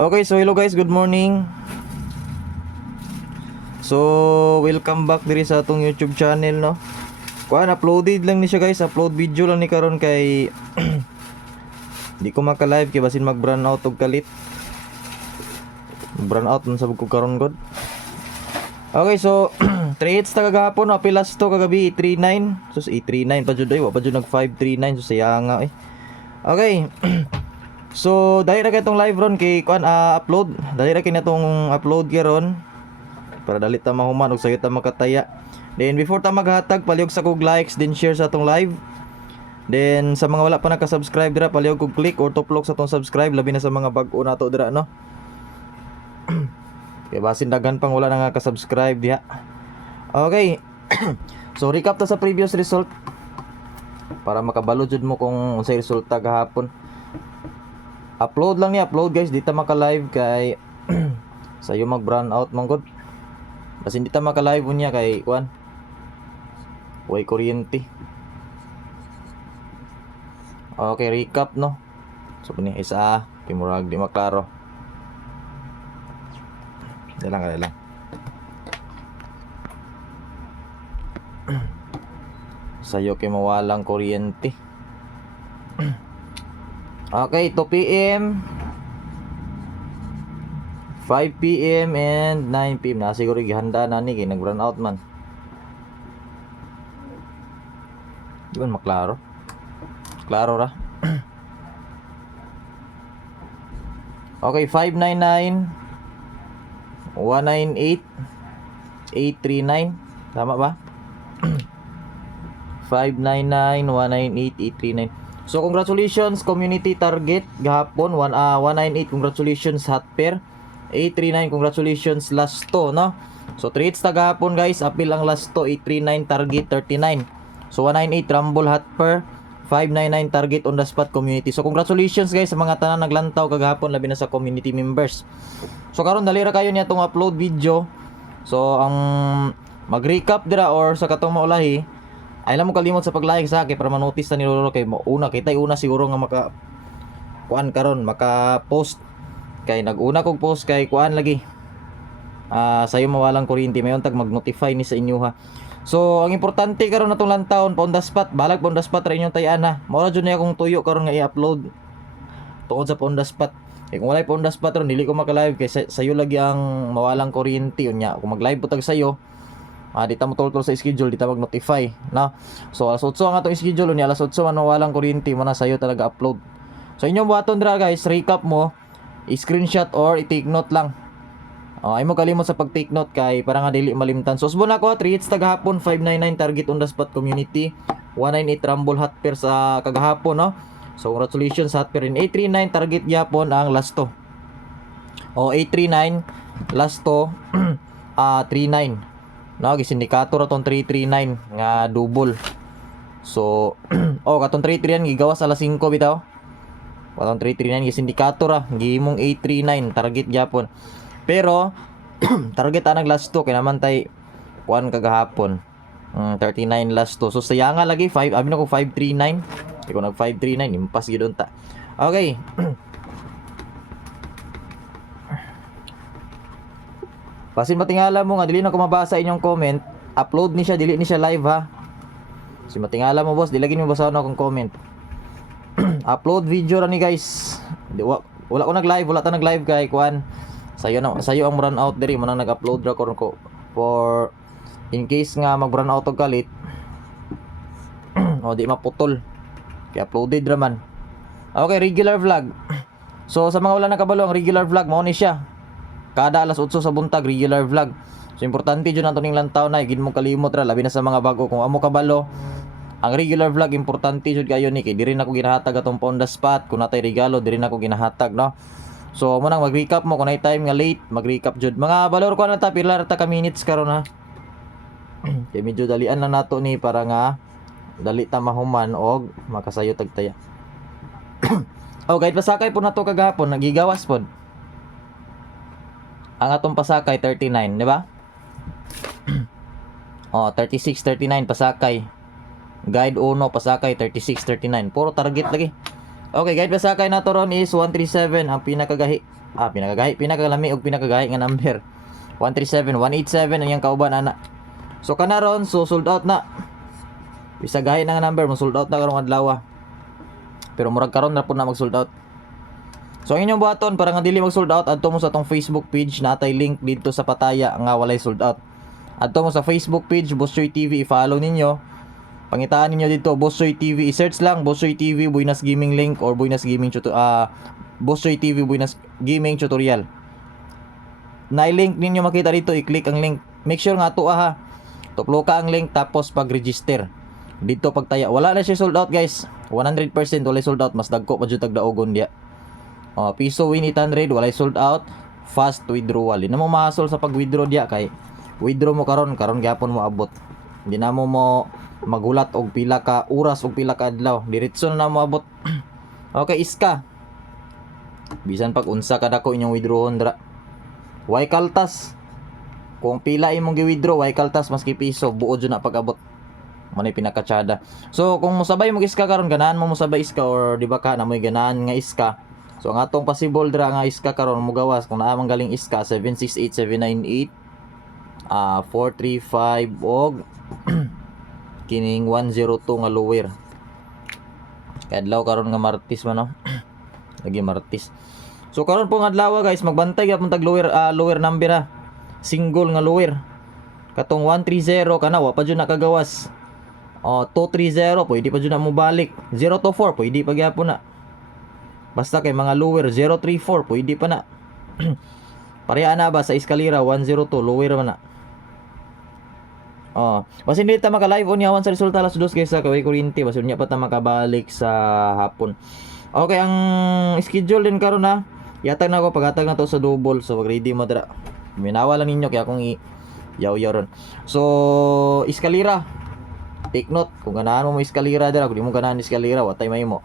Okay, so hello guys, good morning. So, welcome back diri sa atong YouTube channel, no. Kuan uploaded lang ni siya guys, upload video lang ni karon kay di ko maka-live kay basin mag-brownout out og kalit. Brownout man sabog ko karon god. Okay, so 3 hits ta kagahapon, no, pilas to kagabi 39. So 39 pa jud ay, wa pa jud nag 539 so sayanga eh. Okay. So, dahil ra kay itong live ron kay kuan upload. Dahil ra kay natong upload karon para dali ta mahuman ug sayo ta makataya. Then before ta maghatag, palihog sa kog likes then share sa atong live. Then sa mga wala pa naka-subscribe dira, palihog kog click or tuplok sa atong subscribe labi na sa mga bag-o nato dira, no. Kay basin daghan pang wala na naka-subscribe diha. Okay. So recap ta sa previous result para makabalo jud mo kung unsay resulta gahapon. Upload lang ni upload guys, di ta maka-live kay sayo mag-brownout man gud. Basta hindi ta maka-live unya kay kuan. Way kuryente. Okay, recap no. So ni isa kimurag di maklaro. Dala lang. Sayo kay mawalang kuryente. Okay, 2 PM, 5 PM and 9 PM na siguro gihanda na ni kay nag-run out man. Di ba maklaro? Klaro ra. Okay, 599 198 839 tama ba? 599 198 839. So congratulations community target gahapon 198 congratulations hot pair 839 congratulations last to, no. So 3 hits ta gahapon guys, apil ang last to 839 target 39. So 198 rumble hot pair 599 target on the spot community. So congratulations guys sa mga tanan naglantaw kagahapon labi na sa community members. So karon dali ra kayo niya tong upload video. So ang mag-recap dira or sa katong maulahi ay lang mo kalimot sa pag-like sa akin para ma-notice ta ni Lolo kay una kita una siguro nga maka kuan karon maka-post kay nag-una kog post kay kuan lagi. Sayo mawalang kuryente mayon tag mag-notify ni sa inyo ha. So ang importante karon natong lantawon pa on the spot, balag pa on the spot ra inyong tayan ha. Mao ra jud ni akong tuyo karon nga i-upload tungod sa on the spot. Kung wala pa on the spot ron dili ko maka-live kay sayo lagi ang mawalang kuryente unya. Kung mag-live putag sayo di ta mo tol sa schedule, di ta mag-notify, no? So alas 8 ang atong schedule ni alas 8 man walang kuryente mo na sayo talaga upload. So inyong buhaton dira guys, recap mo, i-screenshot or i-take note lang. Ay mo kalimot sa pag-take note kay para nga dili malimtan. So usbon ako 3 hits tagahapon, 599 target on the spot community, 198 rumble hot pair sa kagahapon, no? So congratulations hot pair in 839 target gyapon ang last to. 839 last to 39. No, gisindikator atong 339 nga double. So katong 339 gigawas alas 5 bitaw. Katong 339 gisindikator gihimong 839 target gyapon. Pero target anang last to kay naman tay kuan kagahapon. 39 last to. So sayanga lagi 5 abi na ko 539. Kay ko nag 539 impas gid unta. Okay. Pasin matingala mo nga dili na ko mabasa inyong comment, upload ni siya dili ni siya live ha. Si matingala mo boss, dili lagi mo basahan akong comment. Upload video ra ni guys. Wala ko nag-live, wala ta nag-live kay kuan. Sayo ang run out diri man nag-upload ra ko for in case nga mag-run out og kalit. Di maputol. Kay uploaded ra man. Okay, regular vlog. So sa mga wala nakabalo ang regular vlog mao ni siya. Kada alas 8 sa buntag regular vlog. So importante jud nato ning lantaw na gid mo kalimot ra labi na sa mga bago kung amo kabalo. Ang regular vlog importante jud kayo ni kay diri na ko ginahatag atong on the spot kun natay regalo diri na ko ginahatag, no. So mo nang mag-recap mo kun ay time nga late, mag-recap jud. Mga balor ko na ta pila ta ka minutes karon ha. Kay medyo dalian lang nato ni para nga dali ta mahuman og makasayo tagtaya. Kahit pasakay po nato kagahapon nagigawas pod. Ang atong pasakay 39, di ba? 36 39 pasakay. Guide 1 pasakay 36 39. Puro target lagi. Okay, guys, basta kay nato ron is 137 ang pinakalami og pinakagahi nga number. 137, 187 ang iyang kauban ana. So kana ron, so sold out na. Bisa gahi na nga number, mo sold out na karong adlaw. Pero murag karon na po na mag sold out. So ang inyong buhaton para nga dili mag sold out, adto mo sa atong Facebook page na atay link dito sa pataya nga walay sold out. Adto mo sa Facebook page Bossoy TV, i-follow ninyo. Pangitaan ninyo dito Bossoy TV, i-search lang Bossoy TV Buenas Gaming link or Buenas Gaming Bossoy TV Buenas Gaming tutorial. Na-link ninyo makita dito, i-click ang link. Make sure nga ato ha. Tuplo ka ang link tapos pag-register. Dito pagtaya, wala na siya sold out guys. 100% wala sold out, mas dagko pa jud tagdaogon dia. Piso win 800 wala sold out. Fast withdrawal. Di na mo mahasol sa pag-withdraw dia kay withdraw mo karon gyapon mo abot. Hindi na mo magulat og pila ka oras og pila ka adlaw, diretso na mo abot. Okay, iska bisan pag unsa kada ko inyong withdrawon dra, way kaltas kung pila imong gi-withdraw, way kaltas maski piso buod jud na pag-abot. Manay pinakatsada. So kung mosabay mo iska karon, ganahan mo mosabay iska or di ba ka na mo'y ganahan nga iska. So ang atong possible dra nga iska karon mo gawas kung naa man galing iska 768798 435 og kining 102 nga lower. Kadlaw karon nga Martes man no. Lagi Martes. So karon po nga adlaw guys, magbantay gyapon tag lower number ha. Single nga lower. Katong 130 kana wa pa jud nakagawas. 230 pwede pa jud na mo balik. 024 pwede pa gyapon na. Basta kay mga lower 034 pwede pa na. Pareha na ba sa eskalera 102 lower man na. Basta hindi ta maka-live on yawan sa resulta alas 2 guys sa kaway kuryente, basta nya pa ta makabalik sa hapon. Okay, ang schedule din karon na. Yatag na ako pagatag na to sa double, so mag-ready mo dira. Minawa lang ninyo kaya akong yaw-yaw ron. So, eskalera. Take note, kung ganahan mo eskalera dira, kung di mo ganahan eskalera, watay may mo.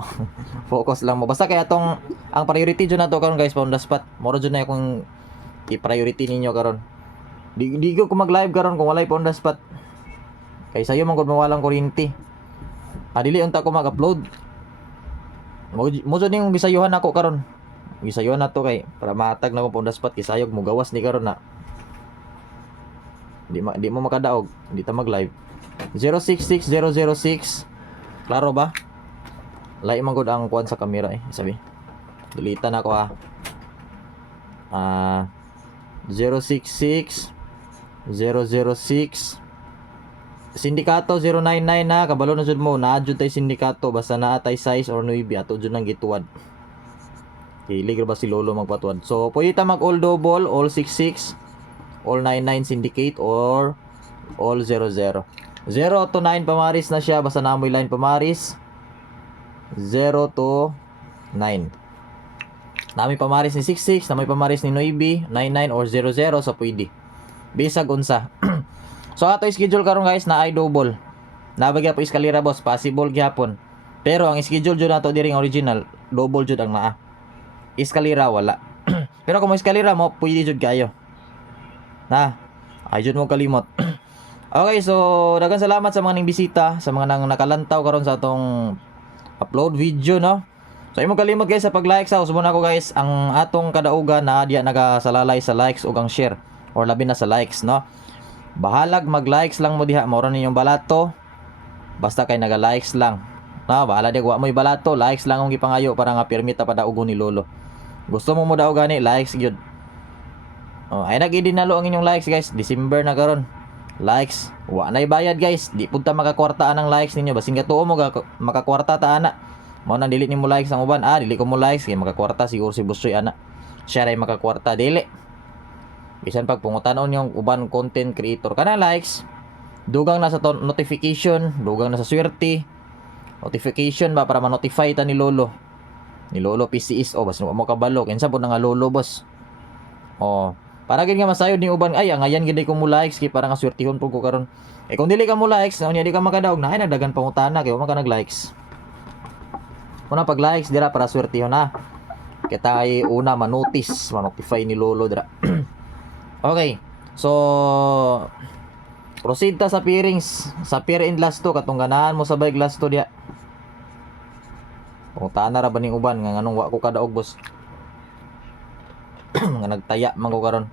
Focus lang mo. Basta kaya tong ang priority jud na to karon guys, on the spot. Moro jud na akong i-priority ninyo karon. Di ko mag-live karon kung walay on the spot. Kay sayo man gud mawalang kuryente. Dili unta ko mag-upload. Mo jud ning gisayuhan ako karon. Gisayuhan na to kay para matag na ko on the spot kay sayog mo gawas ni karon na. Di mo makadaog, di ta mag-live. 066006. Klaro ba? Lai man gud ang kuan sa camera sabi. Dilitan ako ha. 066 006 Sindikato 099 na kabalo na jud mo na jud tay sindikato basta naa tay size or nuibi ato jud nang gituwad. Kilig ba si lolo magpatuwad. So pwede ta mag all double, all 66, all 99 syndicate or all 00. 0 to 9 pamaris na siya basta namoy line pamaris. 0 to 9. Nami pamaris ni 66, nami pamaris ni Noibi, 99 or 00 sa pwede. Bisag unsa. So ato schedule karon guys na ay double. Nabagya po eskalera boss, possible gyapon. Pero ang schedule jud nato diri original, double jud ang naa. Eskalera wala. Pero kung mo eskalera mo, pwede jud kayo. Na, ay jud mo kalimot. Okay, so daghang salamat sa mga ning bisita, sa mga nang nakalantaw karon sa atong upload video no. So imo kalimot guys sa pag-like sa usbon ako guys ang atong kadaugan na diya nagasalalay sa likes ug ang share or labi na sa likes no. Bahalag mag-likes lang mo diha, mao ra ninyong balato. Basta kay naga-likes lang. Na, bahala di wa mo'y balato, likes lang ang gipangayo para nga permita pa daugon ni lolo. Gusto mo mo daw gani, likes gyud. Ay nag-idinalo ang inyong likes guys. December na karon. Likes, wa nay bayad guys. Di pud ta makakwartaan ang likes ninyo basing gatuo mo makakwarta ta ana. Mao nang dili nimo likes ang uban. Dili ko mo likes kay makakwarta siguro si Busoy ana. Siya ray makakwarta dili. Bisan pag pungutanon yung uban content creator kana likes, dugang na sa notification, dugang na sa swerte. Notification ba para ma-notify ta ni lolo. Ni lolo PCSO bas mo kabalo kinsa pud nga lolo boss. Para gid nga masayod ni uban ay ang ayan gid ko mo likes kay para nga swertihon pud ko karon. Kung dili ka mo likes, unya di ka makadaog na ay nagdagan pangutana kay wa man ka nag-likes. Una pag likes dira para swertihon na. Kita ay una ma-notice, ma-notify ni lolo dira. Okay. So proceed ta sa pairings. Sa pair in last 2 katong ganahan mo sabay last 2 dia. Kung taana ra ba ning uban nga nganong wa ko kadaog boss. Nga nagtaya man ko karon.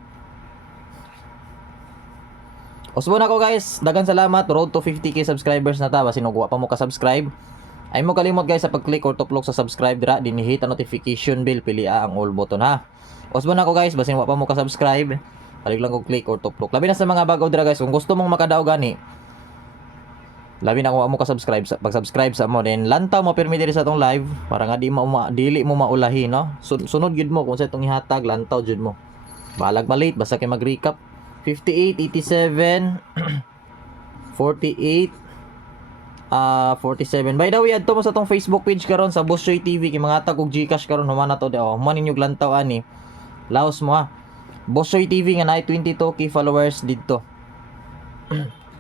Usbon ako guys, daghang salamat. Road to 50k subscribers na ta. Basin og wa pa mo ka-subscribe, ay mo kalimot guys sa pag-click or tuplok sa subscribe dira, dinihit ang notification bell, pilia ang all button ha. Usbon ako guys, basin wa pa mo ka-subscribe, balik lang kog click or tuplok. Labi na sa mga bago dira guys, kung gusto mong makadaog gani, labi na kung wa mo ka-subscribe, pag-subscribe sa mo, then lantaw mo permi diri sa tong live para nga dili mo maulahi no. Sunod gid mo kung sa itong ihatag, lantaw jud mo. Balag malate basta kay mag-recap. 58, 87, 48, 47. By the way, adto mo sa tong Facebook page karon sa Bossoy TV, kay mga tag og GCash karon human na to. Human ninyo lantaw ani. Laos mo ha. Bossoy TV nga naay 22k followers didto.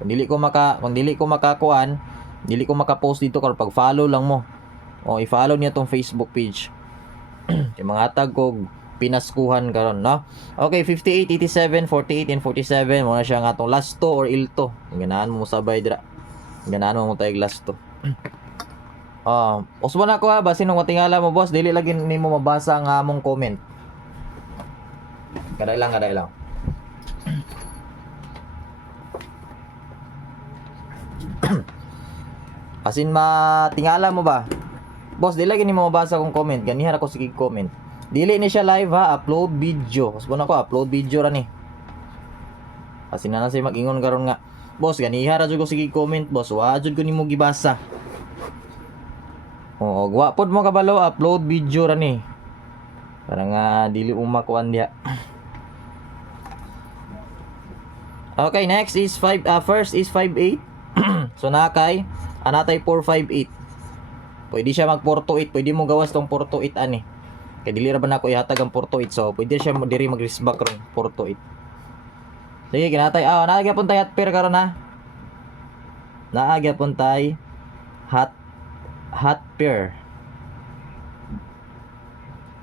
Kung dili ko makakuan, dili ko maka-post dito karon pag-follow lang mo. O i-follow niya tong Facebook page. Kay mga tag og pinaskuhan karon no. Okay, 58, 87, 48 and 47 mo na siya nga atong last to or ilto. Ganahan mo sabay dira. Ganahan mo tayog last to. Usbon ako ha, basin ng matingala mo boss, dili lagi nimo mabasa ang among comment. Kada lang. Asin matingala mo ba? Boss, dili lagi nimo mabasa kung comment. Ganihan ako sige comment. Dili ni siya live ha, upload video. Usbon ako, upload video ra ni. Kasi na siya mag-ingon karon nga, boss, ganiha ra jud ko sige comment, boss. Wa jud ko nimo gibasa. Oo, wa pod mo kabalo, upload video ra ni. Para nga dili umakuan diha. Okay, next is first is 58. So nakay anatay 458. Pwede siya mag 428, pwede mo gawas tong 428 ani. Kay dili ra ba nako ihatag ang 428, so pwede siya diri mag-risk back ron 428. Sige, kinatay. Naagya pun tay hot pair karon ha. Naagya pun tay hot pair.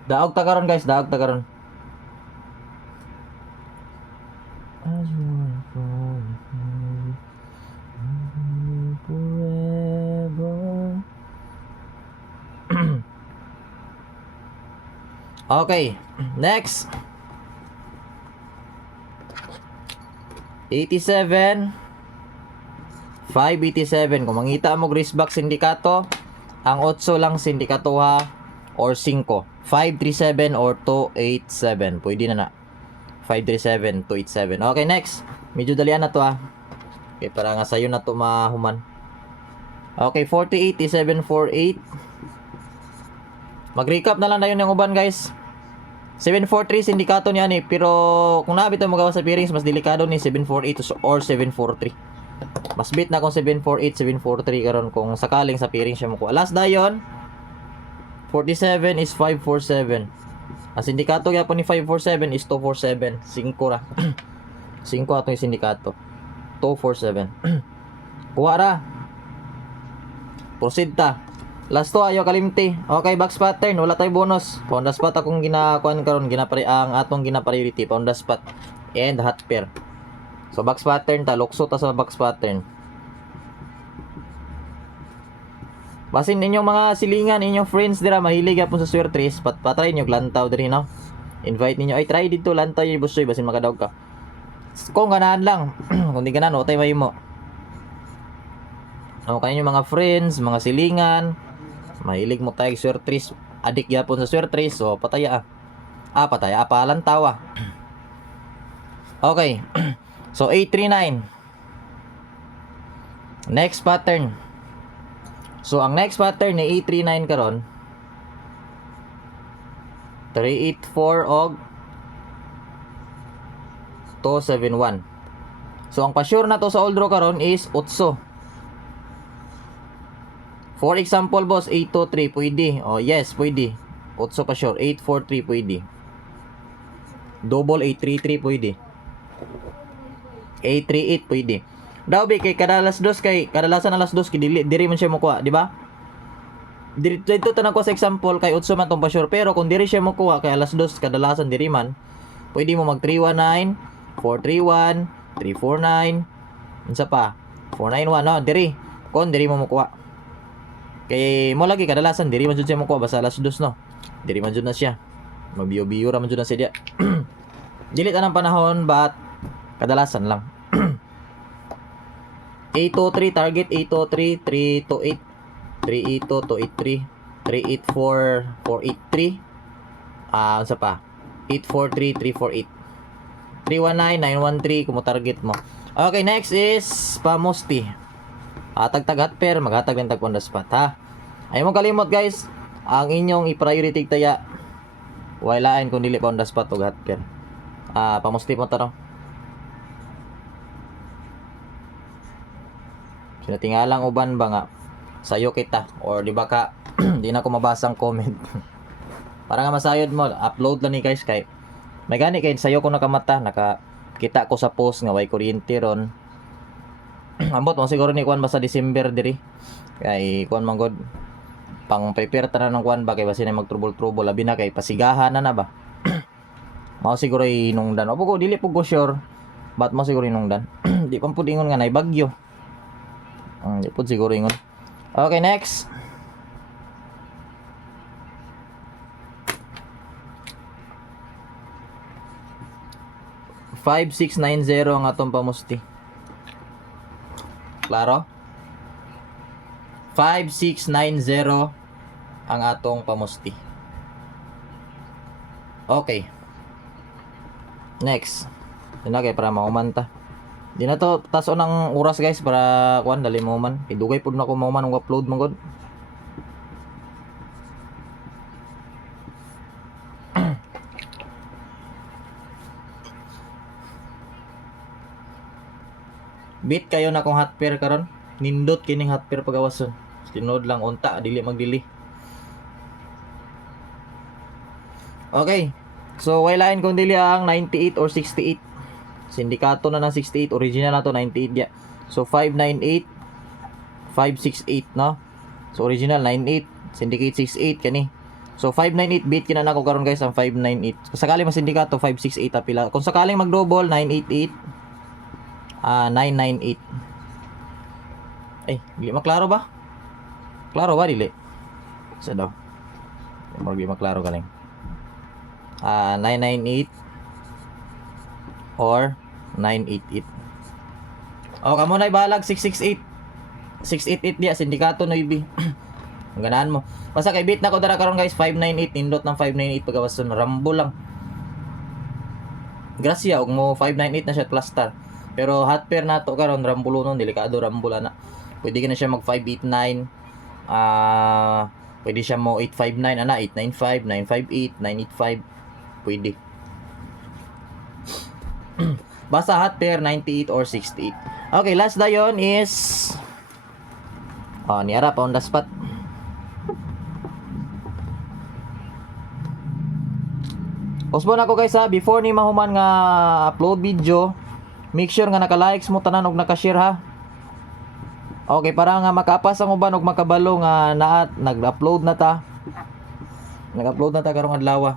Daog ta karon guys, daog ta karon. Okay, next. 87, 587. Kung mangita mo Greaseback sindikato, ang 8 lang sindikato ha, or 5. 537 or 287. Pwede na na. 537, 287. Okay, next. Medyo dalian na to ha. Okay, para nga sayo na to mahuman. Okay, 48, 748. Mag-recap na lang na yun yung uban guys. 743 sindikato niya ni, pero kung nabitaw mo gawa sa pairings, mas delikado ni 748 or 743. Mas bit na kung 748, 743 karon kung sakaling sa pairings siya mo kuha. Last dayon 47 is 547. Ang sindikato gyapon ni 547 is 247. 5 ra. 5 ato yung sindikato. 247. Kuha ra. Proceed ta. Last to ayo kalimti. Okay, box pattern, wala tay bonus. On the spot akong ginakuan karon, ang atong gina-priority on the spot and hot pair. So box pattern ta, lukso ta sa box pattern. Basin ninyong mga silingan, inyong friends dira mahilig gyapon sa swertres, patry niyo lantaw diri no. Invite ninyo, ay try dito lantaw yung busoy basin makadaog ka. Kung ganahan lang, kung di ganahan otay mahimo. Okay, yung mga friends, mga silingan, mahilig mo tayo swertres, adik yapon sa swertres, so pataya pataya palantawa. Okay. So 839. Next pattern. So ang next pattern ni 839 karon 384 og 271. So ang pa-sure na to sa old draw karon is 8. For example, boss, 823 pwede. Oh, yes, pwede. 8 pa sure. 843 pwede. Double 833 pwede. 838 pwede. Daw be kay kadalasan alas 2 kay diri man siya mokuha, di ba? Dito tanang ko sa example kay 8 man tong pa sure, pero kung diri siya mokuha kay alas 2 kadalasan diri man, pwede mo mag 319, 431, 349, unsa pa? 491 no, diri. Kon diri mo mokuha. Kay mo lagi kadalasan diri man jud siya mo kuha basta alas 2 no. Diri man jud na siya. Magbiyo-biyo ra man jud na siya dia. Dili tanang panahon but kadalasan lang. 803 target 803 328 382 283 384 483 unsa pa 843 348 319 913 kumo target mo. Okay, next is pamosti. Tag hot pair maghatag ng tag on the spot ha. Ay mo kalimot guys, ang inyong i-priority taya walain kung dili pa on the spot og hot pair. Pamosti mo tarong. Sinatingalang uban ba nga sayo kita or di ba ka di na ko mabasang comment. Para nga masayod mo, upload lang ni guys kay may gani kay sayo ko nakamata nakakita ko sa post nga way kuryente ron. Ambot mo siguro ni kuan basta December diri. Kay kuan man god pang prepare ta na ng kuan ba kay basi na magtrubol-trubol labi na kay pasigahan na ba. Mao siguro inungdan. Opo ko dili pug ko sure. But mo siguro inungdan. Di pa pud ingon nga nay bagyo. Di pud siguro ingon. Okay, next. $5690 ang atong pamusti. Klaro? 5690 ang atong pamusti. Okay. Next. Yun na kay para maumanta. Di na to taso ng oras guys para kuan dali mo man. Idugay pud na ko mo man og upload man god. Bit kayo na kung hot pair karon. Nindot kining hot pair pagawason. Tinod lang unta dili magdili. Okay. So waylain kung dili ang 98 or 68. Sindikato na ng 68, original na to 98 dia. So 598 568 no. So original 98, syndicate 68 kani. So 598 bit kina nako karon guys ang 598. Kung sakali mas sindikato 568 apila. Kung sakaling mag-double 988 998. Ay, dili maklaro ba? Klaro ba dili? Sa daw. Di maklaro galing. 998 or 988. O kamo na ibalag 668. 688 dia sindikato no ibi. Ang ganahan mo. Basta kay bit na ko dara karon guys 598 nindot ng 598 pagawason rambo lang. Grasya og mo 598 na siya plus star. Pero hot pair na to karon rambulo nun delikado rambula na. Pwede ka na siya mag 589 pwede siya mo 859 ana 895 958 985 pwede. Basta hot pair 98 or 68. Okay, last dayon is niara pa on the spot. Osbon ako guys ha, before ni mahuman nga upload video, make sure nga naka-likes mo tanan og naka-share ha. Okay, para nga makapas ang uban og makabalo nga nag-upload na ta. Nag-upload na ta karong adlaw.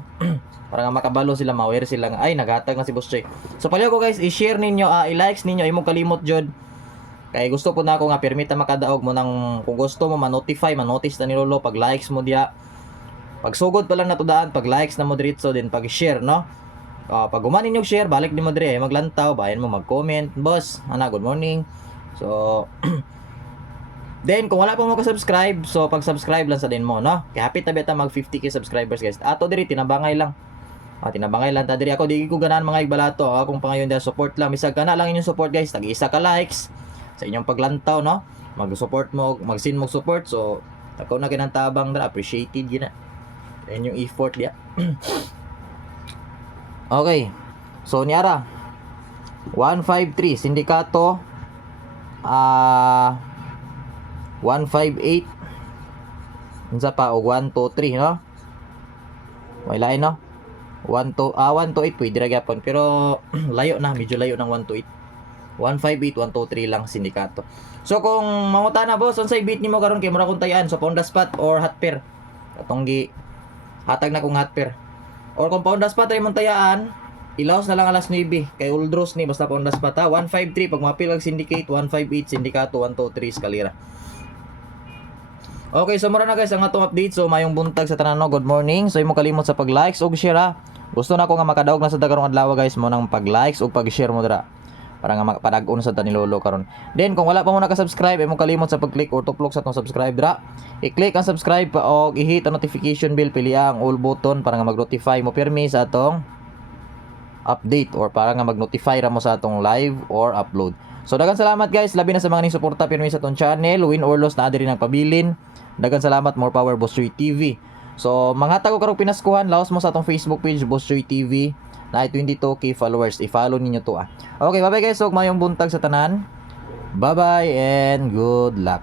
Para nga makabalo sila, ma-aware sila nga ay naghatag na si Boss Choy. So paliw ko guys, i-share ninyo, i-likes ninyo, imong kalimot jud. Kay gusto po na ako nga permita makadaog mo nang kung gusto mo ma-notify, ma-notice na ni Lolo pag likes mo diya. Pag sugod pa lang na to daan, pag likes na mo diretso din pag share no. Pag gumanin yung share, balik din mo dire, maglantaw, bayan mo mag-comment, boss, good morning. So then kung wala pa mo ka-subscribe, so pag-subscribe lang sa din mo no. Kaya hapit na beta mag 50k subscribers guys. Ato diri tinabangay lang. Tinabangay lang ta diri ako di ko ganahan mga igbalato. Kung pangayon dahil support lang, misag kana lang inyong support guys, tag-isa ka likes sa inyong paglantaw no. Mag-support mo, mag-send mo support. So ako na kinantabang dra, appreciated gina. Yan yung effort dia. Okay. So niara 153 sindikato 158 unsa pa og 123 no. May lain no. 128 pwede ra gyapon pero layo na, medyo layo ng 128. 158 123 lang sindikato. So kung mangutana boss unsay beat nimo karon kay mura kung tayan so pound spot or hot pair. Atong gi hatag na kong hot pair. Or kung pound spot ay mong tayaan, ilaos na lang alas 9 kay Uldros ni basta pound spot ha. 153 pag mapil og syndicate, 158 sindikato, 123 eskalera. Okay, so mura na guys ang atong update. So mayong buntag sa tanan no. Good morning. So imo kalimot sa pag-likes ug share ha. Gusto na ko nga makadaog na sa dagarong adlaw guys mo nang pag-likes ug pag-share mo dira para nga makapadag-on sa tani lolo karon. Then kung wala pa mo naka-subscribe, imo kalimot sa pag-click or tuplok sa atong subscribe dira. I-click ang subscribe pa og i-hit ang notification bell, pili ang all button para nga mag-notify mo pirmi sa atong update or para nga mag-notify ra mo sa atong live or upload. So daghang salamat guys, labi na sa mga ning suporta pirmi sa atong channel, win or loss na adiri nang pabilin. Daghang salamat, more power Boss Joy TV. So manghatag ko karong pinaskuhan, laos mo sa atong Facebook page Boss Joy TV na 22k followers. I-follow ninyo to ah. Okay, bye bye guys. So mayong buntag sa tanan. Bye bye and good luck.